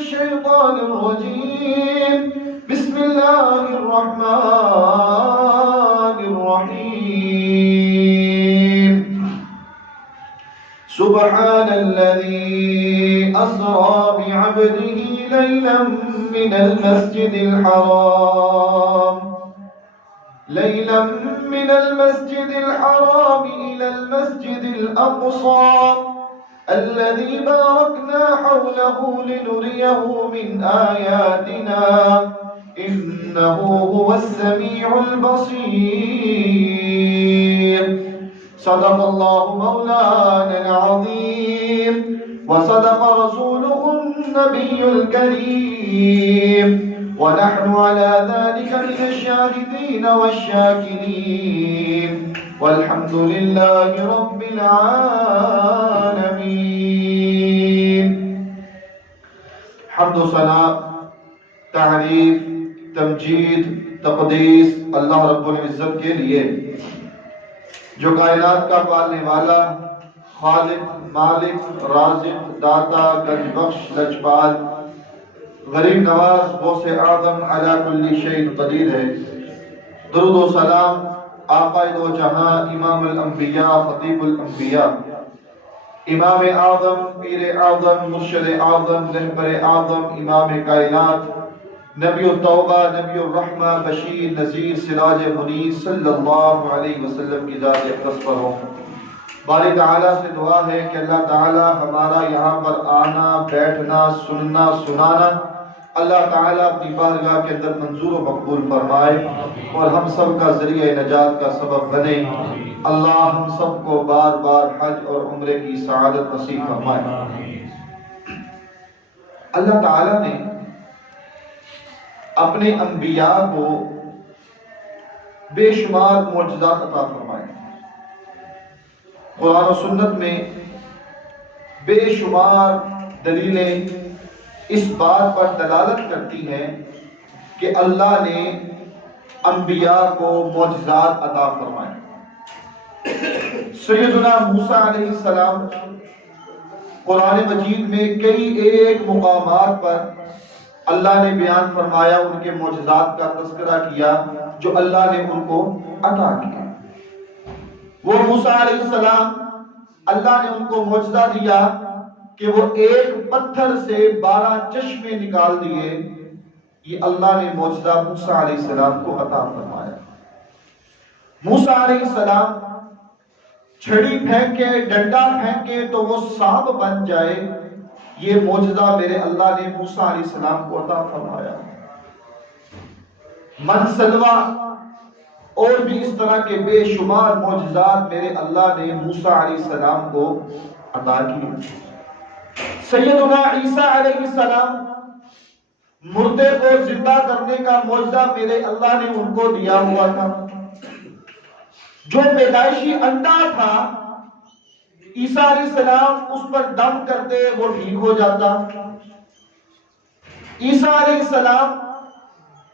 الشيطان الرجيم. بسم الله الرحمن الرحيم. سبحان الذي أسرى بعبده ليلا من المسجد الحرام إلى المسجد الأقصى الذي باركنا حوله لنريه من آياتنا إنه هو السميع البصير. صدق الله مولانا العظيم وصدق رسوله النبي الكريم ونحن على ذلك من الشاهدين والشاكرين والحمد لله رب العالمين. حمد و ثنا، تعریف، تمجید، تقدیس اللہ رب العزت کے لیے جو کائنات کا پالنے والا، خالق، مالک، رازق، داتا، گنج بخش، لجپال، غریب نواز، غوث اعظم، علی کل شیء قدیر ہے. درود و سلام آقا دو جہاں، امام الانبیاء، خطیب الانبیاء، امام اعظم، پیر اعظم، مرشد اعظم، رہبر اعظم، امام کائنات، نبی التوبہ، نبی الرحمہ، بشیر، نذیر، سراج منیر صلی اللہ علیہ وسلم کی ذات اقدس پر ہو. باری تعالیٰ سے دعا ہے کہ اللہ تعالیٰ ہمارا یہاں پر آنا، بیٹھنا، سننا، سنانا اللہ تعالیٰ اپنی بارگاہ کے اندر منظور و مقبول فرمائے اور ہم سب کا ذریعہ نجات کا سبب بنے. اللہ ہم سب کو بار بار حج اور عمرے کی سعادت نصیب فرمائے. اللہ تعالیٰ نے اپنے انبیاء کو بے شمار معجزات عطا فرمائے. قرآن و سنت میں بے شمار دلیلیں اس بات پر دلالت کرتی ہیں کہ اللہ نے انبیاء کو معجزات عطا فرمائے. سیدنا موسیٰ علیہ السلام قرآن مجید میں کئی ایک مقامات پر اللہ نے بیان فرمایا، ان کے معجزات کا تذکرہ کیا جو اللہ نے ان کو عطا کیا. وہ موسیٰ علیہ السلام اللہ نے ان کو معجزہ دیا کہ وہ ایک پتھر سے 12 چشمے نکال دیے. یہ اللہ نے معجزہ موسیٰ علیہ السلام کو عطا فرمایا. موسیٰ علیہ السلام چھڑی پھینکے، ڈنڈا پھینکے تو وہ سانپ بن جائے. یہ معجزہ میرے اللہ نے موسیٰ علیہ السلام کو عطا فرمایا. منسلوا اور بھی اس طرح کے بے شمار معجزات میرے اللہ نے موسیٰ علیہ السلام کو عطا کیے. سیدنا عیسیٰ علیہ السلام مردے کو زندہ کرنے کا معجزہ میرے اللہ نے ان کو دیا ہوا تھا. جو پیدائشی انڈا تھا عیسیٰ علیہ السلام اس پر دم کرتے وہ ٹھیک ہو جاتا. عیسیٰ علیہ السلام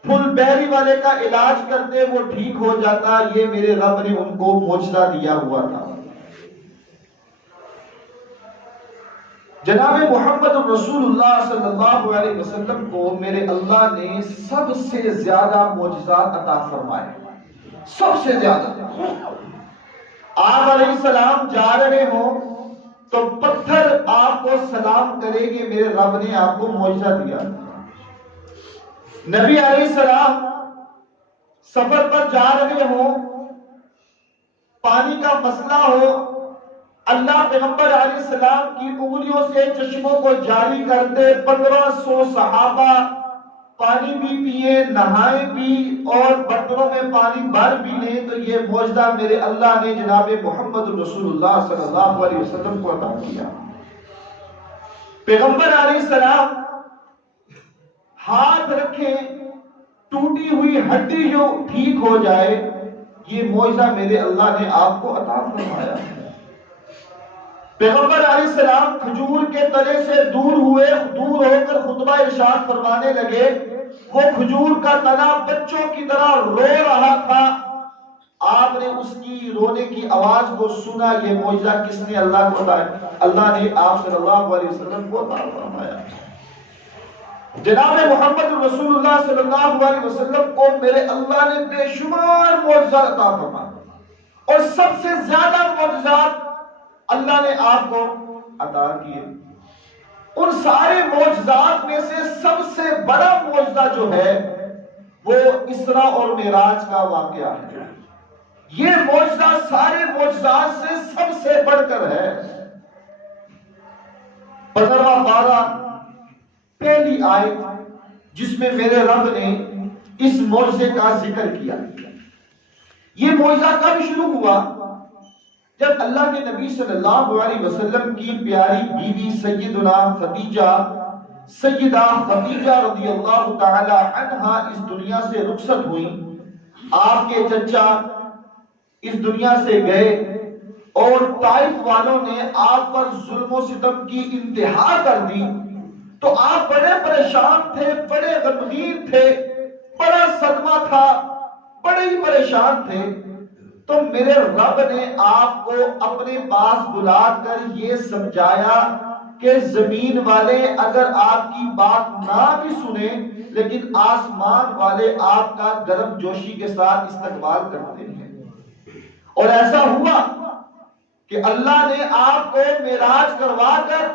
پھل بہری والے کا علاج کرتے وہ ٹھیک ہو جاتا. یہ میرے رب نے ان کو معجزہ دیا ہوا تھا. جناب محمد رسول اللہ صلی اللہ علیہ وسلم کو میرے اللہ نے سب سے زیادہ معجزات عطا فرمائے. سب سے زیادہ. آپ علیہ السلام جا رہے ہوں تو پتھر آپ کو سلام کرے گے، میرے رب نے آپ کو معجزہ دیا. نبی علیہ السلام سفر پر جا رہے ہوں، پانی کا مسئلہ ہو، اللہ پیغمبر علیہ السلام کی انگلیوں سے چشموں کو جاری کرتے. 1500 صحابہ پانی بھی پیے، نہائے بھی اور برتنوں میں پانی بھر بھی لیں. تو یہ معجزہ میرے اللہ نے جناب محمد رسول اللہ صلی اللہ علیہ وسلم کو عطا کیا. پیغمبر علیہ السلام ہاتھ رکھیں ٹوٹی ہوئی ہڈی جو ٹھیک ہو جائے. یہ معجزہ میرے اللہ نے آپ کو عطا فرمایا. پیغمبر علیہ السلام کھجور کے تلے سے دور ہو کر خطبہ ارشاد فرمانے لگے. وہ کھجور کا تنا بچوں کی طرح رو رہا تھا. آپ نے اس کی رونے کی آواز کو سنا. یہ معجزہ کس نے اللہ کو عطا؟ اللہ نے آپ صلی اللہ علیہ وسلم کو عطا فرمایا. جناب محمد رسول اللہ صلی اللہ علیہ وسلم کو میرے اللہ نے بے شمار معجزات عطا فرمائے اور سب سے زیادہ معجزات اللہ نے آپ کو عطا کیے۔ ان سارے معجزات میں سے سب سے بڑا معجزہ جو ہے وہ اسراء اور معراج کا واقعہ ہے۔ یہ معجزہ سارے معجزات سے سب سے بڑھ کر ہے۔ 15واں پارہ پہلی آیت جس میں میرے رب نے اس معجزے کا ذکر کیا۔ یہ معجزہ کب شروع ہوا؟ جب اللہ کے نبی صلی اللہ علیہ وسلم کی پیاری بیوی سیدہ خدیجہ رضی اللہ تعالی عنہا اس دنیا سے رخصت ہوئی۔ آپ کے چچا اس دنیا سے گئے اور طائف والوں نے آپ پر ظلم و ستم کی انتہا کر دی، تو آپ بڑے پریشان تھے، بڑے غمگین تھے، بڑا صدمہ تھا، بڑے ہی پریشان تھے۔ تو میرے رب نے آپ کو اپنے پاس بلا کر یہ سمجھایا کہ زمین والے اگر آپ کی بات نہ بھی سنیں لیکن آسمان والے آپ کا گرم جوشی کے ساتھ استقبال کرتے ہیں۔ اور ایسا ہوا کہ اللہ نے آپ کو معراج کروا کر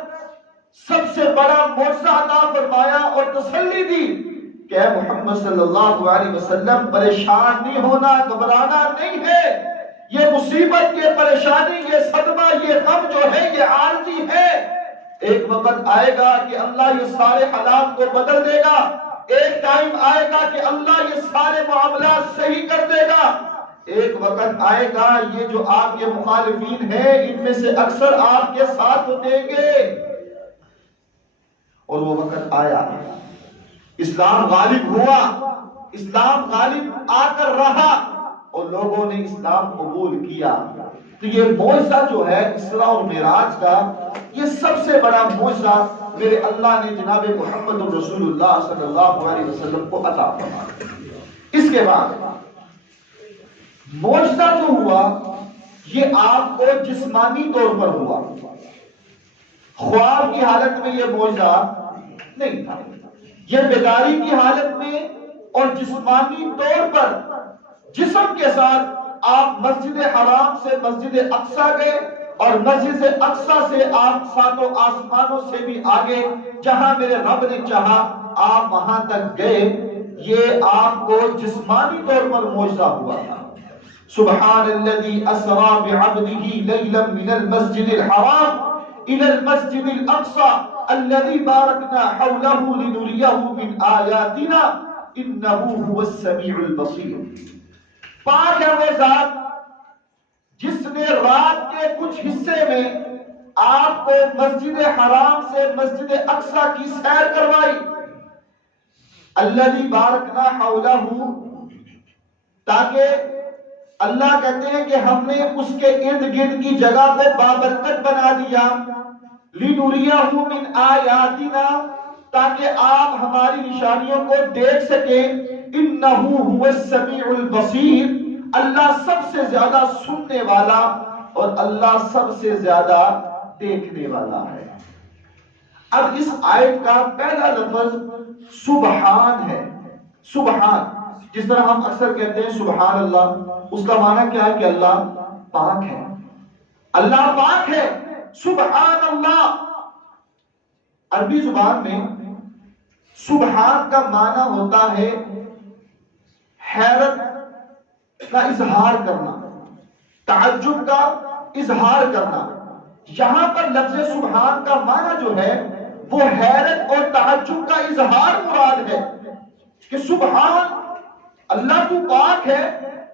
سب سے بڑا معجزہ عطا فرمایا اور تسلی دی کہ اے محمد صلی اللہ علیہ وسلم پریشان نہیں ہونا، گھبرانا نہیں ہے۔ یہ مصیبت، یہ پریشانی، یہ صدمہ، یہ غم جو ہے یہ عارضی ہے۔ ایک وقت آئے گا کہ اللہ یہ سارے حالات کو بدل دے گا۔ ایک ٹائم آئے گا کہ اللہ یہ سارے معاملات صحیح کر دے گا۔ ایک وقت آئے گا یہ جو آپ کے مخالفین ہیں ان میں سے اکثر آپ کے ساتھ دیں گے، اور وہ وقت آیا، اسلام غالب ہوا، اسلام غالب آ کر رہا اور لوگوں نے اسلام قبول کیا۔ تو یہ معجزہ جو ہے اسراء اور معراج کا، یہ سب سے بڑا معجزہ میرے اللہ نے جناب محمد رسول اللہ صلی اللہ علیہ وسلم کو عطا فرمایا۔ اس کے بعد معجزہ جو ہوا یہ آپ کو جسمانی طور پر ہوا، خواب کی حالت میں یہ معجزہ نہیں تھا۔ یہ بیداری کی حالت میں اور جسمانی طور پر جسم کے ساتھ آپ مسجد حرام سے مسجد اقصی گئے اور مسجد اقصی سے آپ ساتوں آسمانوں سے بھی آگے، جہاں میرے رب نے چاہا آپ وہاں تک گئے۔ یہ آپ کو جسمانی طور پر معجزہ ہوا تھا۔ سبحان الذي اسرى بعبده ليلا من المسجد الحرام الى المسجد الاقصى الذي باركنا حوله لنريه من آياتنا انه هو السميع البصير۔ پاک ہے وہ ذات جس نے رات کے کچھ حصے میں آپ کو مسجد حرام سے مسجد اقصی کی سیر کروائی۔ الذی بارکنا حولہ، تاکہ اللہ کہتے ہیں کہ ہم نے اس کے ارد گرد کی جگہ کو بابرکت بنا دیا۔ لِنُرِيَهُ مِنْ آیاتنا، تاکہ آپ ہماری نشانیوں کو دیکھ سکیں۔ اِنَّهُ هُوَ السَّمِيعُ الْبَصِيرُ، اللہ سب سے زیادہ سننے والا اور اللہ سب سے زیادہ دیکھنے والا ہے۔ اب اس آیت کا پہلا لفظ سبحان ہے۔ سبحان، جس طرح ہم اکثر کہتے ہیں سبحان اللہ، اس کا معنی کیا ہے کہ اللہ پاک ہے، اللہ پاک ہے۔ سبحان اللہ، عربی زبان میں سبحان کا معنی ہوتا ہے حیرت کا اظہار کرنا، تعجب کا اظہار کرنا۔ یہاں پر لفظ سبحان کا معنی جو ہے وہ حیرت اور تعجب کا اظہار مراد ہے کہ سبحان اللہ تو پاک ہے،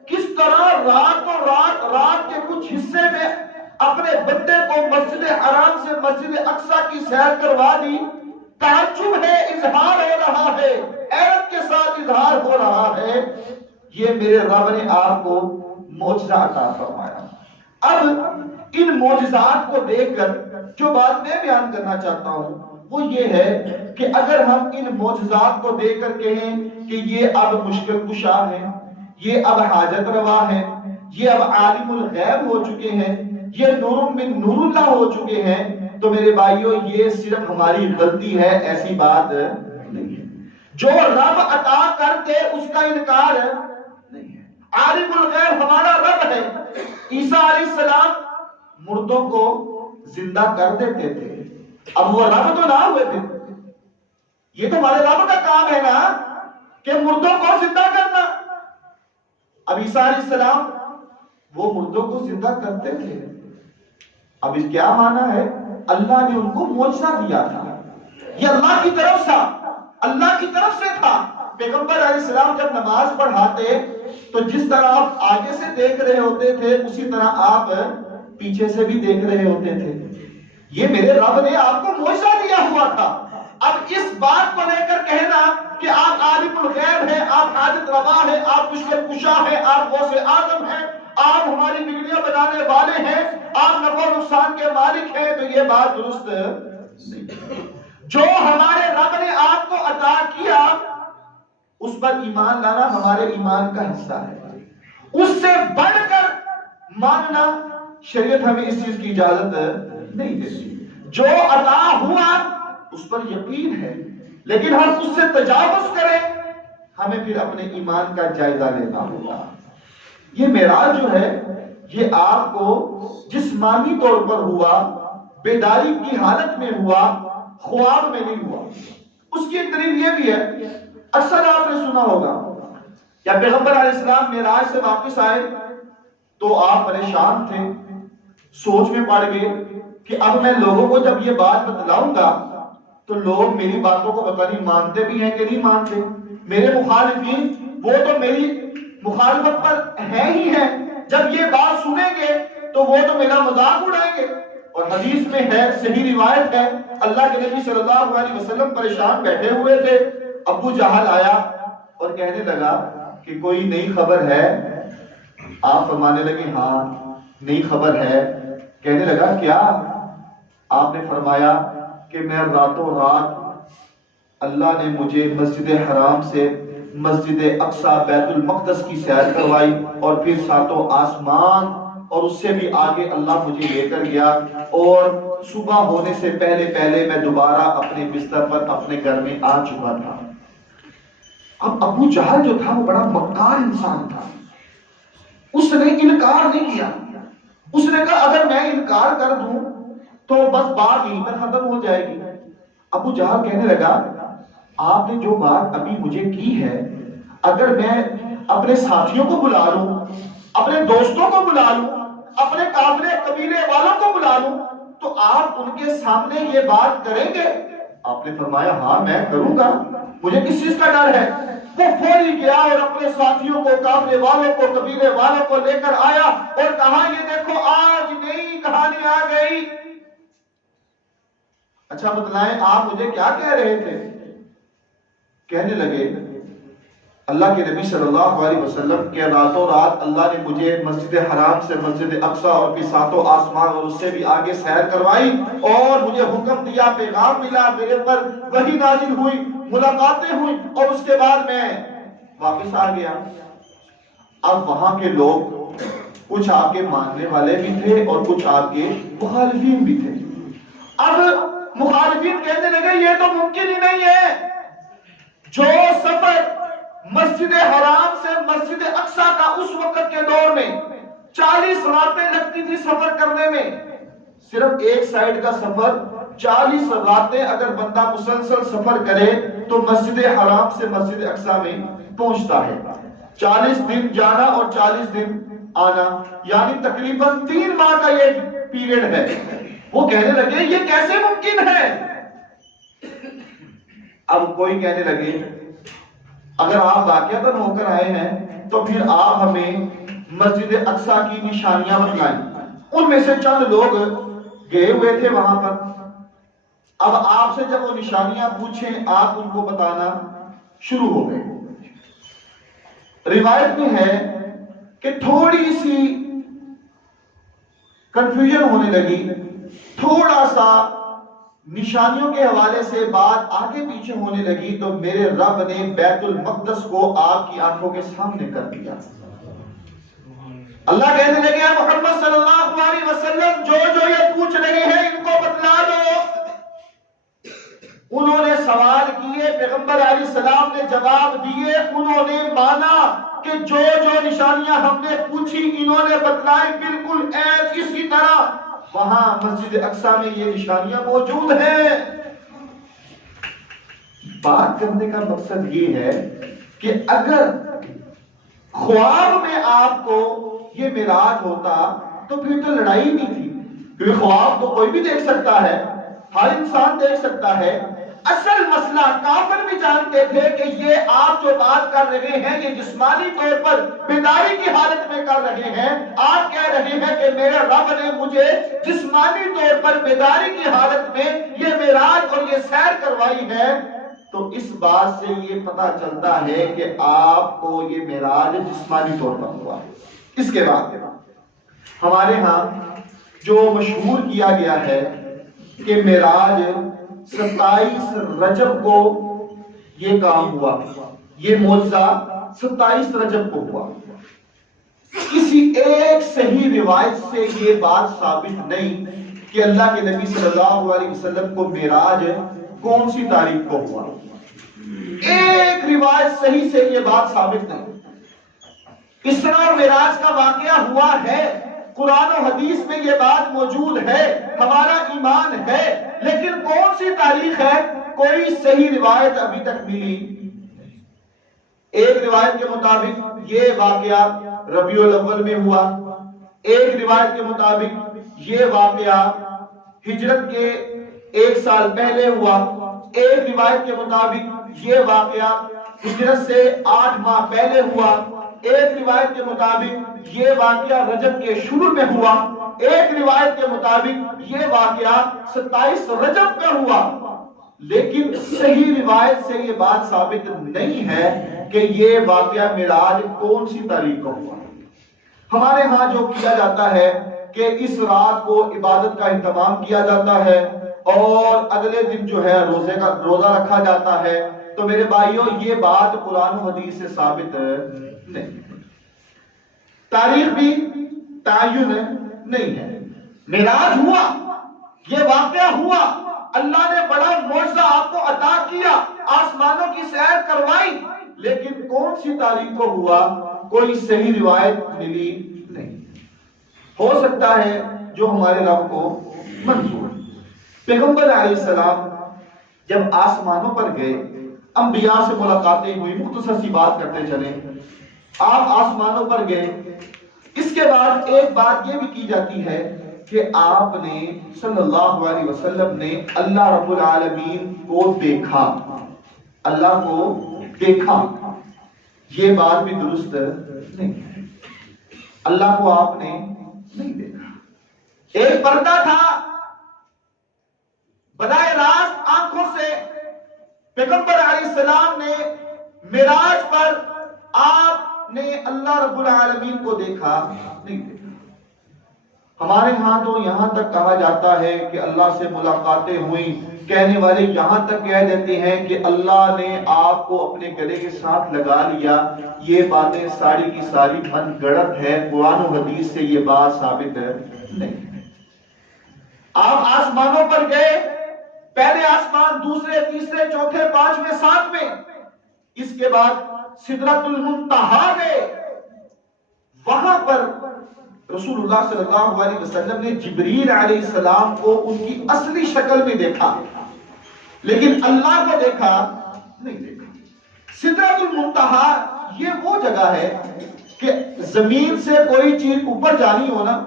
کس طرح رات کے کچھ حصے میں اپنے بندے کو مسجد حرام سے مسجد اقصی کی سیر کروا دی۔ تعجب ہے، اظہار ہو رہا ہے، حیرت کے ساتھ اظہار ہو رہا ہے۔ یہ میرے رب نے آپ کو معجزہ عطا فرمایا۔ اب ان معجزات کو دیکھ کر جو بات میں بیان کرنا چاہتا ہوں وہ یہ ہے کہ اگر ہم ان معجزات کو دیکھ کر کہیں کہ یہ اب مشکل کشا ہے، یہ اب حاجت روا ہے، یہ اب عالم الغیب ہو چکے ہیں، یہ نور من نور اللہ ہو چکے ہیں، تو میرے بھائیوں یہ صرف ہماری غلطی ہے، ایسی بات نہیں ہے۔ جو رب عطا کر دے اس کا انکار نہیں ہے۔ عالم الغیب ہمارا رب ہے۔ عیسیٰ علیہ السلام مردوں کو زندہ کر دیتے تھے، اب وہ رب تو نہ ہوئے تھے، یہ تو ہمارے رب کا کام ہے نا کہ مردوں کو زندہ کرنا۔ اب عیسیٰ علیہ السلام وہ مردوں کو زندہ کرتے تھے، اب اس کیا معنی ہے؟ اللہ نے ان کو معجزہ دیا تھا، یہ اللہ کی طرف سے، اللہ کی طرف سے تھا۔ پیغمبر علیہ السلام جب نماز پڑھاتے تو جس طرح آپ آگے سے دیکھ رہے ہوتے تھے اسی طرح آپ پیچھے سے بھی دیکھ رہے ہوتے تھے۔ یہ میرے رب نے آپ کو معجزہ دیا ہوا تھا۔ اب اس بات کو لے کر کہنا کہ آپ عالم الغیب ہیں، آپ حاجت روا ہیں، آپ مشکل کشا ہیں، آپ غوث اعظم ہیں، آپ ہماری بگڑیاں بنانے والے ہیں، آپ نفع و نقصان کے مالک ہیں، تو یہ بات درست نہیں۔ جو ہمارے رب نے آپ کو عطا کیا اس پر ایمان لانا ہمارے ایمان کا حصہ ہے، اس سے بڑھ کر ماننا شریعت ہمیں اس چیز کی اجازت نہیں دیتی۔ جو عطا ہوا اس پر یقین ہے، لیکن ہم اس سے تجاوز کریں ہمیں پھر اپنے ایمان کا جائزہ لینا ہوگا۔ یہ معراج جو ہے یہ آپ کو جسمانی طور پر ہوا، بیداری کی حالت میں ہوا، خواب میں نہیں ہوا۔ اس کی ایک دلیل یہ بھی ہے، اکثر آپ نے سنا ہوگا یا پیغمبر علیہ السلام معراج سے واپس آئے تو آپ پریشان تھے، سوچ میں پڑ گئے کہ اب میں لوگوں کو جب یہ بات بتلاؤں گا تو لوگ میری باتوں کو پتہ نہیں مانتے بھی ہیں کہ نہیں مانتے، میرے مخالفین وہ تو میری مخالفت پر ہے ہی ہیں، جب یہ بات سنیں گے تو وہ تو میرا مذاق اڑائیں گے۔ اور حدیث میں ہے، صحیح روایت ہے، اللہ کے نبی صلی اللہ علیہ وسلم پریشان بیٹھے ہوئے تھے، ابو جہل آیا اور کہنے لگا کہ کوئی نئی خبر ہے؟ آپ فرمانے لگے ہاں نئی خبر ہے۔ کہنے لگا کیا؟ آپ نے فرمایا کہ میں راتوں رات اللہ نے مجھے مسجد حرام سے مسجد اقصی بیت المقدس کی سیر کروائی اور پھر ساتوں آسمان اور اس سے بھی آگے اللہ مجھے لے کر گیا، اور صبح ہونے سے پہلے پہلے میں دوبارہ اپنے بستر پر اپنے گھر میں آ چکا تھا۔ اب ابو جہل جو تھا وہ بڑا مکار انسان تھا، اس نے انکار نہیں کیا، اس نے کہا اگر میں انکار کر دوں تو بس بات یہیں پر ختم ہو جائے گی۔ ابو جہل کہنے لگا آپ نے جو بات ابھی مجھے کی ہے، اگر میں اپنے ساتھیوں کو بلا لوں، اپنے دوستوں کو بلا لوں، اپنے قافلے قبیلے والوں کو بلا لوں تو آپ ان کے سامنے یہ بات کریں گے؟ آپ نے فرمایا ہاں میں کروں گا، مجھے کس چیز کا ڈر ہے۔ وہ فوری گیا اور اپنے ساتھیوں کو، قافلے والوں کو، قبیلے والوں کو لے کر آیا اور کہا یہ دیکھو آج نئی کہانی آ گئی۔ اچھا بتلائیں آپ مجھے کیا کہہ رہے تھے؟ کہنے لگے اللہ کے نبی صلی اللہ علیہ وسلم کے راتوں رات اللہ نے مجھے مسجد حرام سے مسجد اقصی اور پھر ساتوں آسمان اور اس سے بھی آگے سیر کروائی اور مجھے حکم دیا، پیغام ملا، میرے پر وحی نازل ہوئی، ملاقاتیں ہوئی اور اس کے بعد میں واپس آ گیا۔ اب وہاں کے لوگ کچھ آپ کے ماننے والے بھی تھے اور کچھ آپ کے مخالفین بھی تھے۔ اب مخالفین کہنے لگے یہ تو ممکن ہی نہیں ہے، جو سفر مسجد حرام سے مسجد اقصی کا اس وقت کے دور میں 40 راتیں لگتی تھی سفر کرنے میں، صرف ایک سائیڈ کا سفر 40 راتیں اگر بندہ مسلسل سفر کرے تو مسجد حرام سے مسجد اقصی میں پہنچتا ہے، 40 دن جانا اور 40 دن آنا، یعنی تقریباً 3 ماہ کا یہ پیریڈ ہے۔ وہ کہنے لگے یہ کیسے ممکن ہے؟ اب کوئی کہنے لگے اگر آپ واقعتاً ہو کر آئے ہیں تو پھر آپ ہمیں مسجد اقصی کی نشانیاں بتلائیں۔ ان میں سے چند لوگ گئے ہوئے تھے وہاں پر، اب آپ سے جب وہ نشانیاں پوچھیں آپ ان کو بتانا شروع ہو گئے۔ روایت میں ہے کہ تھوڑی سی کنفیوژن ہونے لگی، تھوڑا سا نشانیوں کے حوالے سے بات آگے پیچھے ہونے لگی تو میرے رب نے بیت المقدس کو آپ کی آنکھوں کے سامنے کر دیا۔ اللہ کہنے لگے محمد صلی اللہ علیہ وسلم جو یہ پوچھ رہے ہیں ان کو بتلا دو۔ انہوں نے سوال کیے، پیغمبر علیہ السلام نے جواب دیے، انہوں نے مانا کہ جو جو نشانیاں ہم نے پوچھی انہوں نے بتلائی بالکل اسی طرح وہاں مسجد اقصی میں یہ نشانیاں موجود ہیں۔ بات کرنے کا مقصد یہ ہے کہ اگر خواب میں آپ کو یہ معراج ہوتا تو پھر تو لڑائی نہیں تھی، کیونکہ خواب تو کوئی بھی دیکھ سکتا ہے، ہر انسان دیکھ سکتا ہے۔ اصل مسئلہ کافر بھی جانتے تھے کہ یہ آپ جو بات کر رہے ہیں یہ جسمانی طور پر بیداری کی حالت میں کر رہے ہیں، آپ کہہ رہے ہیں کہ میرے رب نے مجھے جسمانی طور پر بیداری کی حالت میں یہ معراج اور یہ سیر کروائی ہے، تو اس بات سے یہ پتہ چلتا ہے کہ آپ کو یہ معراج جسمانی طور پر ہوا ہے۔ اس کے بعد ہمارے ہاں جو مشہور کیا گیا ہے کہ معراج 27 رجب کو یہ کام ہوا، یہ معجزہ 27 رجب کو ہوا۔ کسی ایک صحیح روایت سے یہ بات ثابت نہیں کہ اللہ کے نبی صلی اللہ علیہ وسلم کو معراج کون سی تاریخ کو ہوا، ایک روایت صحیح سے یہ بات ثابت نہیں۔ اسراء اور معراج کا واقعہ ہوا ہے، قرآن و حدیث میں یہ بات موجود ہے، ہمارا ایمان ہے، لیکن کون سی تاریخ ہے کوئی صحیح روایت ابھی تک ملی۔ ایک روایت کے مطابق یہ واقعہ ربیع الاول میں ہوا، ایک روایت کے مطابق یہ واقعہ ہجرت کے 1 سال پہلے ہوا، ایک روایت کے مطابق یہ واقعہ ہجرت سے 8 ماہ پہلے ہوا، ایک روایت کے مطابق یہ واقعہ رجب کے شروع میں ہوا، ایک روایت کے مطابق یہ واقعہ 27 رجب میں ہوا، لیکن صحیح روایت سے یہ بات ثابت نہیں ہے کہ یہ واقعہ معراج کون سی تاریخ کو ہوا۔ ہمارے ہاں جو کیا جاتا ہے کہ اس رات کو عبادت کا اہتمام کیا جاتا ہے اور اگلے دن جو ہے روزہ رکھا جاتا ہے، تو میرے بھائیوں یہ بات قرآن و حدیث سے ثابت نہیں، تاریخ بھی تعین نہیں ہے۔ معراج ہوا، یہ واقعہ ہوا، اللہ نے بڑا معجزہ آپ کو عطا کیا، آسمانوں کی سیر کروائی، لیکن کون سی تاریخ کو ہوا کوئی صحیح روایت ملی نہیں۔ ہو سکتا ہے جو ہمارے رب کو منظور۔ پیغمبر علیہ السلام جب آسمانوں پر گئے، انبیاء سے ملاقاتیں ہوئی، مختصر سی بات کرتے چلیں، آپ آسمانوں پر گئے، اس کے بعد ایک بات یہ بھی کی جاتی ہے کہ آپ نے صلی اللہ علیہ وسلم نے اللہ رب العالمین کو دیکھا، اللہ کو دیکھا، یہ بات بھی درست نہیں ہے، اللہ کو آپ نے نہیں دیکھا۔ ایک پردہ تھا، براہ راست آنکھوں سے پیغمبر علیہ السلام نے معراج پر آپ نے اللہ رب العالمین کو دیکھا نہیں دیکھا۔ ہمارے ہاں تو یہاں تک کہا جاتا ہے کہ اللہ سے ملاقاتیں ہوئیں، کہنے والے یہاں تک کہہ دیتے ہیں کہ اللہ نے آپ کو اپنے گلے کے ساتھ لگا لیا۔ یہ باتیں ساری کی ساری من گڑت ہے، قرآن و حدیث سے یہ بات ثابت نہیں۔ آپ آسمانوں پر گئے، پہلے آسمان، دوسرے، تیسرے، چوتھے، پانچویں، ساتویں، اس کے بعد سدرۃ المنتہا گئے، وہاں پر رسول اللہ صلی اللہ علیہ وسلم نے جبریل علیہ السلام کو ان کی اصلی شکل میں دیکھا، لیکن اللہ کو دیکھا نہیں دیکھا۔ سدرۃ المنتہا یہ وہ جگہ ہے کہ زمین سے کوئی چیز اوپر جانی ہو نا،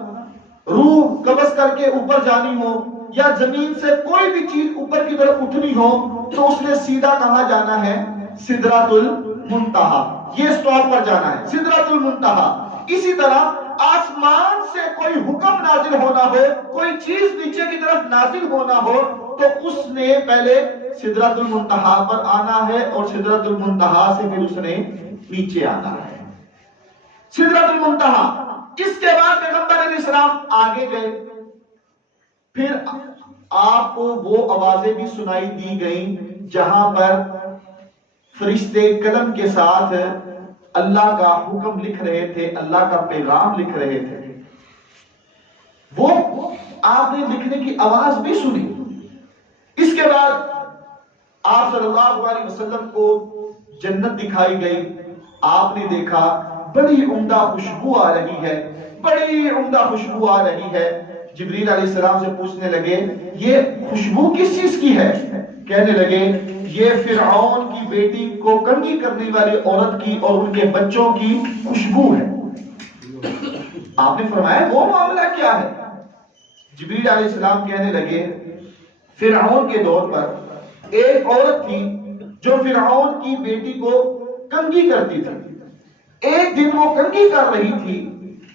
روح قبض کر کے اوپر جانی ہو، یا زمین سے کوئی بھی چیز اوپر کی طرف اٹھنی ہو، تو اس نے سیدھا کہاں جانا ہے؟ سدرۃ المنتہا، یہ سٹاپ پر جانا ہے، سدرۃ المنتہا۔ اسی طرح آسمان سے کوئی حکم نازل ہونا ہو، کوئی چیز نیچے کی طرف نازل ہونا ہو، تو اس نے پہلے سدرۃ المنتہا پر آنا ہے، اور سدرۃ المنتہا سے پھر اس نے نیچے آنا ہے، سدرۃ المنتہا۔ اس کے بعد پیغمبر علیہ السلام آگے گئے، پھر آپ کو وہ آوازیں بھی سنائی دی گئیں جہاں پر فرشتے قلم کے ساتھ اللہ کا حکم لکھ رہے تھے، اللہ کا پیغام لکھ رہے تھے، وہ آپ نے لکھنے کی آواز بھی سنی۔ اس کے بعد آپ صلی اللہ علیہ وسلم کو جنت دکھائی گئی. آپ نے دیکھا بڑی عمدہ خوشبو آ رہی ہے، بڑی عمدہ خوشبو آ رہی ہے. جبریل علیہ السلام سے پوچھنے لگے یہ خوشبو کس چیز کی ہے؟ کہنے لگے یہ فرعون کی بیٹی کو کنگھی کرنے والی عورت کی اور ان کے بچوں کی خوشبو ہے. آپ نے فرمایا وہ معاملہ کیا ہے؟ جبریل علیہ السلام کہنے لگے فرعون کے دور پر ایک عورت تھی جو فرعون کی بیٹی کو کنگھی کرتی تھی. ایک دن وہ کنگھی کر رہی تھی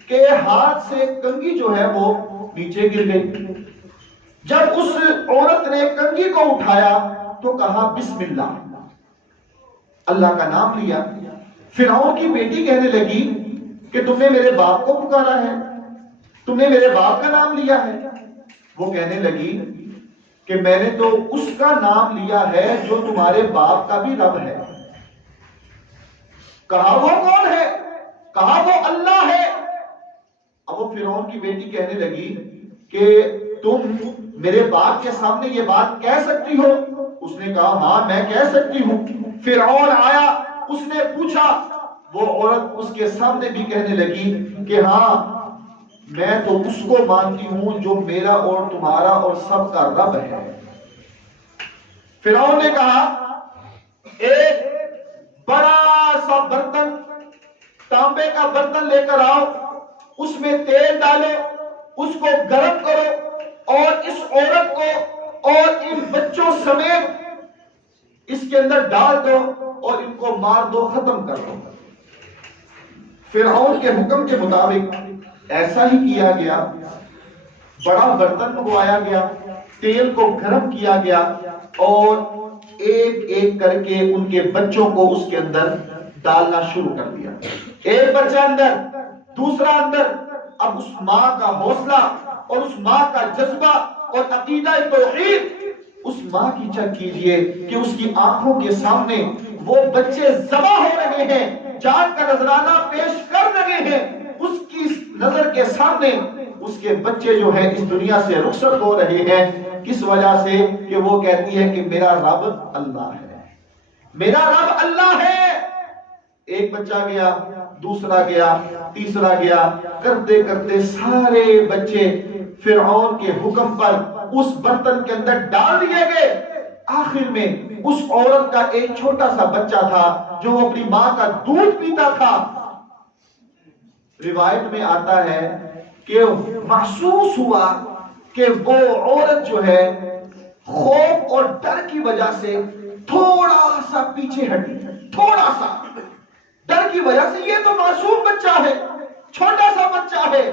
کہ ہاتھ سے کنگھی جو ہے وہ نیچے گر گئی. جب اس عورت نے کنگھی کو اٹھایا تو کہا بسم اللہ، اللہ کا نام لیا. فرعون کی بیٹی کہنے لگی کہ تم نے میرے باپ کو پکارا ہے، تم نے میرے باپ کا نام لیا ہے. وہ کہنے لگی کہ میں نے تو اس کا نام لیا ہے جو تمہارے باپ کا بھی رب ہے. کہا وہ کون ہے؟ کہا وہ اللہ ہے. اب وہ فرعون کی بیٹی کہنے لگی کہ تم میرے باپ کے سامنے یہ بات کہہ سکتی ہو؟ اس نے کہا ہاں میں کہہ سکتی ہوں. فرعون آیا، اس نے پوچھا. وہ عورت اس کے سامنے بھی کہنے لگی کہ ہاں میں تو اس کو مانتی ہوں جو میرا اور تمہارا اور سب کا رب ہے. فرعون نے کہا ایک بڑا سا برتن، تانبے کا برتن لے کر آؤ، اس میں تیل ڈالو، اس کو گرم کرو اور اس عورت کو اور ان بچوں سمیت اس کے اندر ڈال دو اور ان کو مار دو، ختم کر دو. فرعون کے حکم کے مطابق ایسا ہی کیا گیا. بڑا برتن منگوایا گیا، تیل کو گرم کیا گیا اور ایک ایک کر کے ان کے بچوں کو اس کے اندر ڈالنا شروع کر دیا. ایک بچہ اندر، دوسرا اندر. اب اس ماں کا حوصلہ اور اس ماں کا جذبہ اور عقیدہ توحید، اس ماں کی چیک کیجئے کہ اس کی آنکھوں کے سامنے وہ بچے ذبح ہو رہے ہیں، جان کا نذرانہ پیش کر رہے ہیں. اس کی نظر کے سامنے اس کے بچے جو ہیں اس دنیا سے رخصت ہو رہے ہیں. کس وجہ سے؟ کہ وہ کہتی ہے کہ میرا رب اللہ ہے، میرا رب اللہ ہے. ایک بچہ گیا، دوسرا گیا، تیسرا گیا، کرتے کرتے سارے بچے فرعون کے حکم پر اس برتن کے اندر ڈال دیے گئے. آخر میں اس عورت کا ایک چھوٹا سا بچہ تھا جو اپنی ماں کا دودھ پیتا تھا. روایت میں آتا ہے کہ محسوس ہوا کہ وہ عورت جو ہے خوف اور ڈر کی وجہ سے تھوڑا سا پیچھے ہٹی، تھوڑا سا ڈر کی وجہ سے. یہ تو معصوم بچہ ہے، چھوٹا سا بچہ ہے.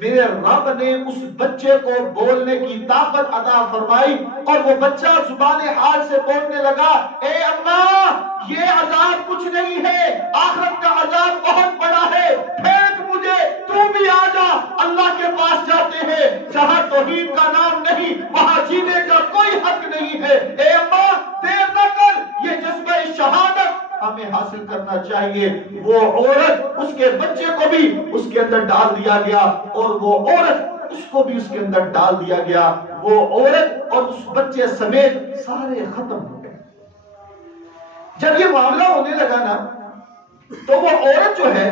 میرے رب نے اس بچے کو بولنے کی طاقت عطا فرمائی اور وہ بچہ زبان حال سے بولنے لگا اے اماں یہ عذاب کچھ نہیں ہے، آخرت کا عذاب بہت بڑا ہے، پھینک مجھے، تو بھی آ جا، اللہ کے پاس جاتے ہیں جہاں توحید کا نام نہیں وہاں جینے کا کوئی حق نہیں ہے. اے اماں دیر نہ کر، یہ جذبہ شہادت ہمیں حاصل کرنا چاہیے. وہ عورت اس کے بچے کو بھی اس کے اندر ڈال دیا گیا اور وہ عورت اس کو بھی اس کے اندر ڈال دیا گیا. وہ عورت اور اس بچے سمیت سارے ختم ہو گئے. جب یہ معاملہ ہونے لگا نا تو وہ عورت جو ہے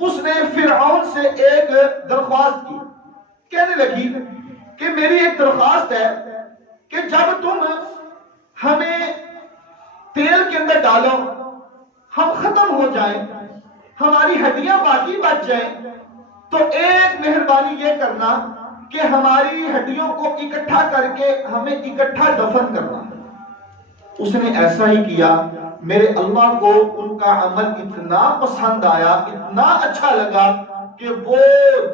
اس نے فرعون سے ایک درخواست کی. کہنے لگی کہ میری ایک درخواست ہے کہ جب تم ہمیں تیل کے اندر ڈالو، ہم ختم ہو جائیں، ہماری ہڈیاں باقی بچ جائیں، تو ایک مہربانی یہ کرنا کہ ہماری ہڈیوں کو اکٹھا کر کے ہمیں اکٹھا دفن کرنا. اس نے ایسا ہی کیا. میرے اللہ کو ان کا عمل اتنا پسند آیا، اتنا اچھا لگا کہ وہ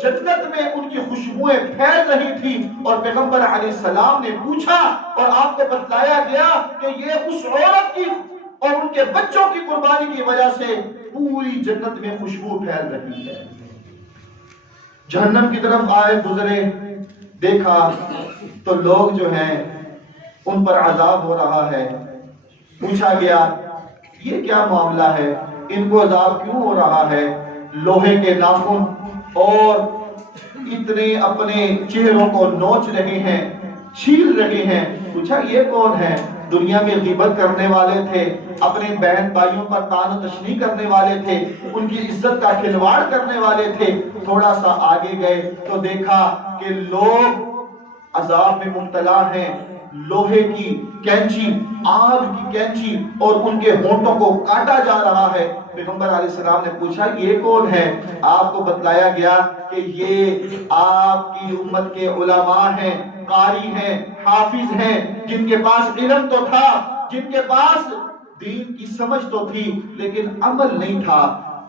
جنت میں ان کی خوشبوئیں پھیل رہی تھی اور پیغمبر علیہ السلام نے پوچھا اور آپ کو بتلایا گیا کہ یہ اس عورت کی اور ان کے بچوں کی قربانی کی وجہ سے پوری جنت میں خوشبو پھیل رہی ہے. جہنم کی طرف آئے گزرے، دیکھا تو لوگ جو ہیں ان پر عذاب ہو رہا ہے. پوچھا گیا یہ کیا معاملہ ہے، ان کو عذاب کیوں ہو رہا ہے؟ لوہے کے ناخن اور اتنے اپنے چہروں کو نوچ رہے ہیں، چھیل رہے ہیں. پوچھا یہ کون ہے؟ دنیا میں غیبت کرنے والے تھے، اپنے بہن بھائیوں پر طعن و تشنیع کرنے والے تھے، ان کی عزت کا کھلواڑ کرنے والے تھے، تھوڑا سا آگے گئے تو دیکھا کہ لوگ عذاب میں مبتلا ہیں، لوہے کی کینچی، آگ کی کینچی اور ان کے ہونٹوں کو کاٹا جا رہا ہے۔ پیغمبر علیہ السلام نے پوچھا یہ کون ہے؟ آپ کو بتلایا گیا کہ یہ آپ کی امت کے علماء ہیں، قاری ہیں، حافظ ہیں، جن کے پاس علم تو تھا، جن کے پاس دین کی سمجھ تو تھی، لیکن عمل نہیں تھا،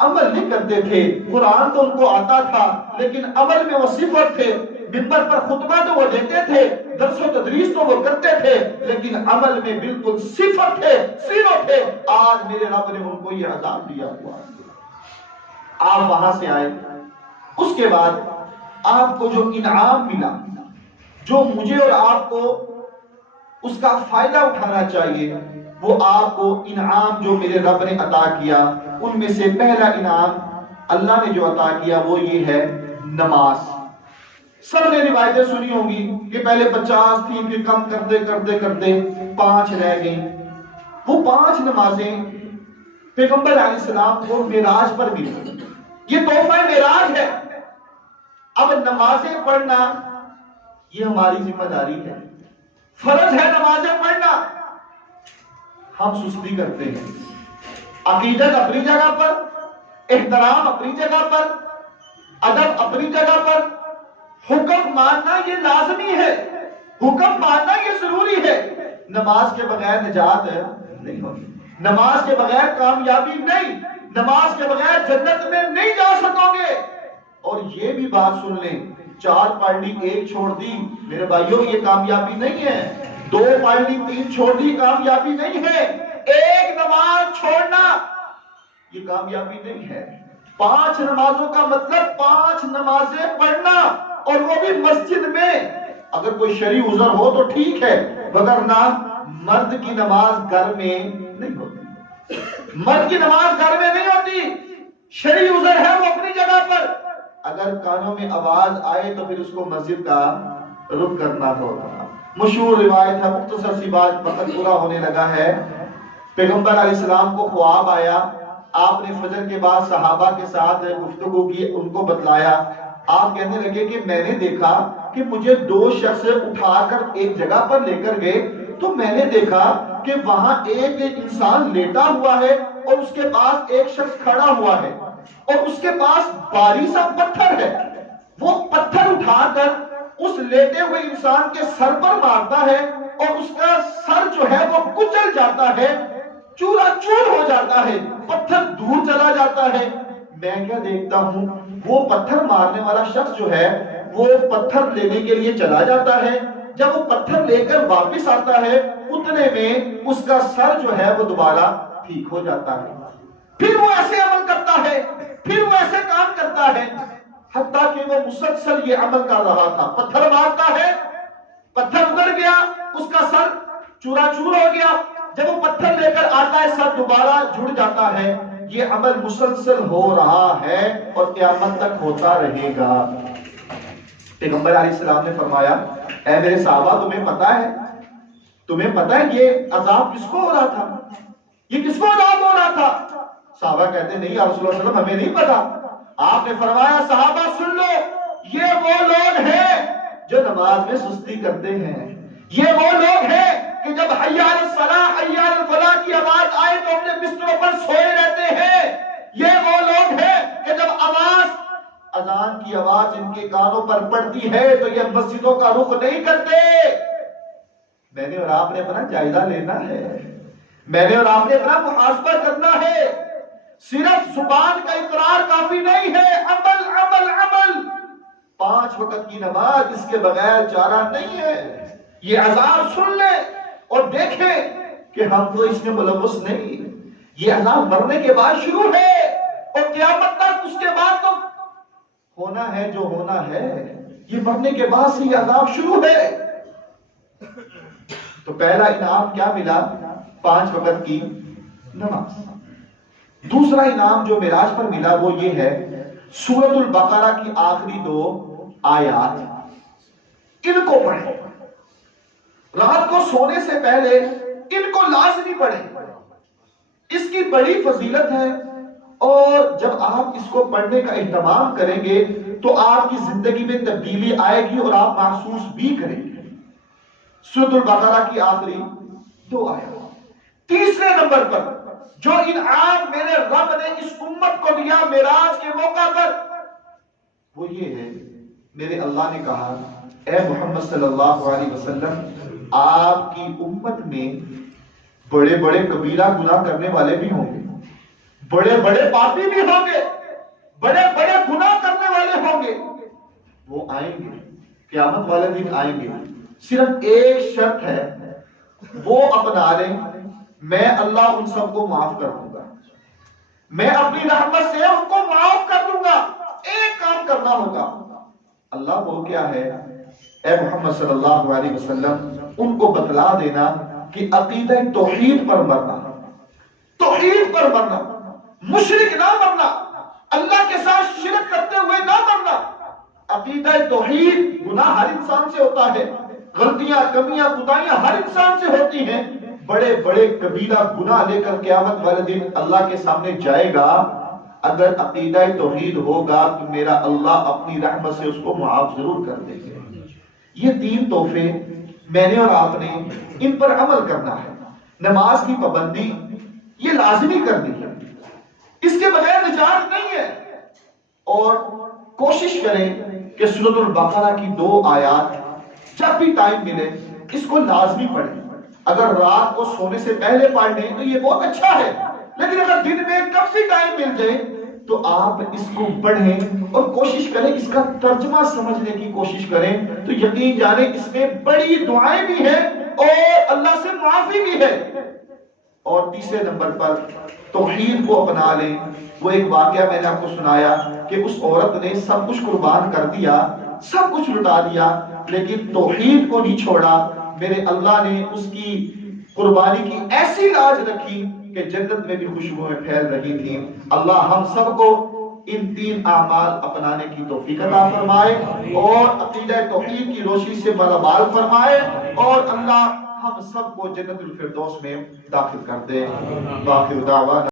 عمل نہیں کرتے تھے۔ قرآن تو ان کو آتا تھا لیکن عمل میں وہ صفر تھے۔ منبر پر خطبہ تو وہ دیتے تھے، درس و تدریس تو وہ کرتے تھے، لیکن عمل میں بالکل صفر تھے، زیرو تھے۔ آج میرے رب نے ان کو یہ عذاب دیا ہوا۔ آپ وہاں سے آئے، اس کے بعد آپ کو جو انعام ملا، جو مجھے اور آپ کو اس کا فائدہ اٹھانا چاہیے، وہ آپ کو انعام جو میرے رب نے عطا کیا، ان میں سے پہلا انعام اللہ نے جو عطا کیا وہ یہ ہے نماز۔ سب نے روایتیں سنی ہوں گی کہ پہلے 50 تھی، پھر کم کرتے کرتے کرتے 5 رہ گئی۔ وہ 5 نمازیں پیغمبر علیہ السلام کو معراج پر ملی، یہ تحفہ معراج ہے۔ اب نمازیں پڑھنا یہ ہماری ذمہ داری ہے، فرض ہے نمازیں پڑھنا۔ ہم سستی کرتے ہیں، عقیدت اپنی جگہ پر، احترام اپنی جگہ پر، ادب اپنی جگہ پر، حکم ماننا یہ لازمی ہے، حکم ماننا یہ ضروری ہے۔ نماز کے بغیر نجات نہیں ہوگی، نماز کے بغیر کامیابی نہیں، نماز کے بغیر جنت میں نہیں جا سکو گے۔ اور یہ بھی بات سن لیں، 4 پڑھ لی 1 چھوڑ دی، میرے بھائیوں یہ کامیابی نہیں ہے۔ 2 پڑھ لی 3 چھوڑ دی، کامیابی نہیں ہے۔ 1 نماز چھوڑنا یہ کامیابی نہیں ہے۔ 5 نمازوں کا مطلب 5 نمازیں پڑھنا، اور وہ بھی مسجد میں۔ اگر کوئی شرعی عذر ہو تو ٹھیک ہے، وگرنہ مرد کی نماز گھر میں نہیں ہوتی، مرد کی نماز گھر میں نہیں ہوتی۔ شرعی عذر ہے وہ اپنی جگہ پر، اگر کانوں میں آواز آئے تو پھر اس کو مسجد کا رخ کرنا ہوگا۔ مشہور روایت ہے، مختصر سی بات، وقت پورا ہونے لگا ہے۔ پیغمبر علیہ السلام کو خواب آیا، آپ نے فجر کے بعد صحابہ کے ساتھ گفتگو کی، ان کو بتلایا۔ آپ کہنے لگے کہ میں نے دیکھا کہ مجھے 2 شخص اٹھا کر ایک جگہ پر لے کر گئے، تو میں نے دیکھا کہ وہاں ایک انسان لیٹا ہوا ہے اور اس کے پاس ایک شخص کھڑا ہوا ہے، اور اس کے پاس بھاری سا پتھر ہے۔ وہ پتھر اٹھا کر اس لیٹے ہوئے انسان کے سر پر مارتا ہے، اور اس کا سر جو ہے وہ کچل جاتا ہے، چورا چور ہو جاتا ہے، پتھر دور چلا جاتا ہے۔ میں کیا دیکھتا ہوں، وہ پتھر مارنے والا شخص جو ہے وہ پتھر لینے کے لیے چلا جاتا ہے، جب وہ پتھر لے کر واپس آتا ہے اتنے میں اس کا سر جو ہے وہ دوبارہ ٹھیک ہو جاتا ہے۔ پھر وہ ایسے عمل کرتا ہے، پھر وہ ایسے کام کرتا ہے، حتیٰ کہ وہ مسلسل یہ عمل کر رہا تھا۔ پتھر مارتا ہے، پتھر اتر گیا، اس کا سر چورا چور ہو گیا، جب وہ پتھر لے کر آتا ہے سر دوبارہ جڑ جاتا ہے۔ یہ عمل مسلسل ہو رہا ہے اور قیامت تک ہوتا رہے گا۔ پیغمبر علیہ السلام نے فرمایا، اے میرے صحابہ، تمہیں پتا ہے یہ عذاب کس کو ہو رہا تھا، یہ کس کو عذاب ہو رہا تھا؟ صحابہ کہتے ہیں نہیں یا رسول اللہ صلی اللہ علیہ وسلم، ہمیں نہیں پتا۔ آپ نے فرمایا، صحابہ سن لو، یہ وہ لوگ ہیں جو نماز میں سستی کرتے ہیں، یہ وہ لوگ ہیں کہ جب حی علی الصلاۃ حی علی الفلاح کی آواز آئے تو اپنے بستروں پر سوئے رہتے ہیں، یہ وہ لوگ ہیں کہ جب اذان کی آواز ان کے کانوں پر پڑتی ہے تو یہ مسجدوں کا رخ نہیں کرتے۔ میں نے اور آپ نے اپنا جائزہ لینا ہے، میں نے اور آپ نے اپنا محاسبہ کرنا ہے۔ صرف زبان کا اقرار کافی نہیں ہے، عمل عمل عمل۔ 5 وقت کی نماز، اس کے بغیر چارہ نہیں ہے۔ یہ عذاب سن لیں اور دیکھیں کہ ہم تو اس میں ملوث نہیں۔ یہ عذاب مرنے کے بعد شروع ہے اور قیامت تک اس کے بعد تو ہونا ہے جو ہونا ہے، یہ مرنے کے بعد سے یہ عذاب شروع ہے۔ تو پہلا انعام کیا ملا؟ 5 وقت کی نماز۔ دوسرا انعام جو معراج پر ملا وہ یہ ہے، سورۃ البقرہ کی آخری 2 آیات، ان کو پڑھیں، رات کو سونے سے پہلے ان لازمی پڑھیں، اس کی بڑی فضیلت ہے، اور جب آپ اس کو پڑھنے کا اہتمام کریں گے تو آپ کی زندگی میں تبدیلی آئے گی اور آپ محسوس بھی کریں گے۔ سورۃ البقرہ کی آخری 2 آیات۔ تیسرے نمبر پر جو انعام میرے رب نے اس امت کو دیا معراج کے موقع پر، وہ یہ ہے، میرے اللہ نے کہا اے محمد صلی اللہ علیہ وسلم، آپ کی امت میں بڑے بڑے کبیرہ گناہ کرنے والے بھی ہوں گے، بڑے بڑے پاپی بھی ہوں گے، بڑے بڑے گناہ کرنے والے ہوں گے، وہ آئیں گے، قیامت والے دن آئیں گے، صرف ایک شرط ہے، وہ اپنا لیں، میں اللہ ان سب کو معاف کر دوں گا، میں اپنی رحمت سے ان کو معاف کر دوں گا، ایک کام کرنا ہوگا۔ اللہ وہ کیا ہے؟ اے محمد صلی اللہ علیہ وسلم ان کو بتلا دینا کہ عقیدہ توحید پر مرنا، توحید پر مرنا، مشرک نہ مرنا، اللہ کے ساتھ شرک کرتے ہوئے نہ مرنا۔ عقیدہ توحید، گناہ ہر انسان سے ہوتا ہے، غلطیاں، کمیاں، کوتاہیاں ہر انسان سے ہوتی ہیں، بڑے بڑے کبیرہ گناہ لے کر قیامت والے دن اللہ کے سامنے جائے گا، اگر عقیدہ توحید ہوگا تو میرا اللہ اپنی رحمت سے اس کو معاف ضرور کر دے گا۔ یہ 3 تحفے میں نے اور آپ نے ان پر عمل کرنا ہے۔ نماز کی پابندی یہ لازمی کرنی ہے، اس کے بغیر نجات نہیں ہے، اور کوشش کریں کہ سورۃ البقرہ کی 2 آیات جب بھی ٹائم ملے اس کو لازمی پڑھیں۔ اگر رات کو سونے سے پہلے پڑھ لیں تو یہ بہت اچھا ہے، لیکن اگر دن میں کب سے ٹائم مل جائے تو آپ اس کو پڑھیں اور کوشش کریں اس کا ترجمہ سمجھنے کی کوشش کریں، تو یقین جانیں اس میں بڑی دعائیں بھی ہیں اور اللہ سے معافی بھی ہے۔ اور تیسرے نمبر پر توحید کو اپنا لیں۔ وہ ایک واقعہ میں نے آپ کو سنایا کہ اس عورت نے سب کچھ قربان کر دیا، سب کچھ لٹا دیا، لیکن توحید کو نہیں چھوڑا۔ میرے اللہ نے اس کی قربانی کی ایسی لاج رکھی کہ جنت میں بھی خوشبوئیں پھیل رہی تھیں۔ اللہ ہم سب کو ان 3 اعمال اپنانے کی توفیق عطا فرمائے اور عقیدہ توحید کی روشنی سے مالامال فرمائے، اور اللہ ہم سب کو جنت الفردوس میں داخل کر دے۔ باقی دعوانا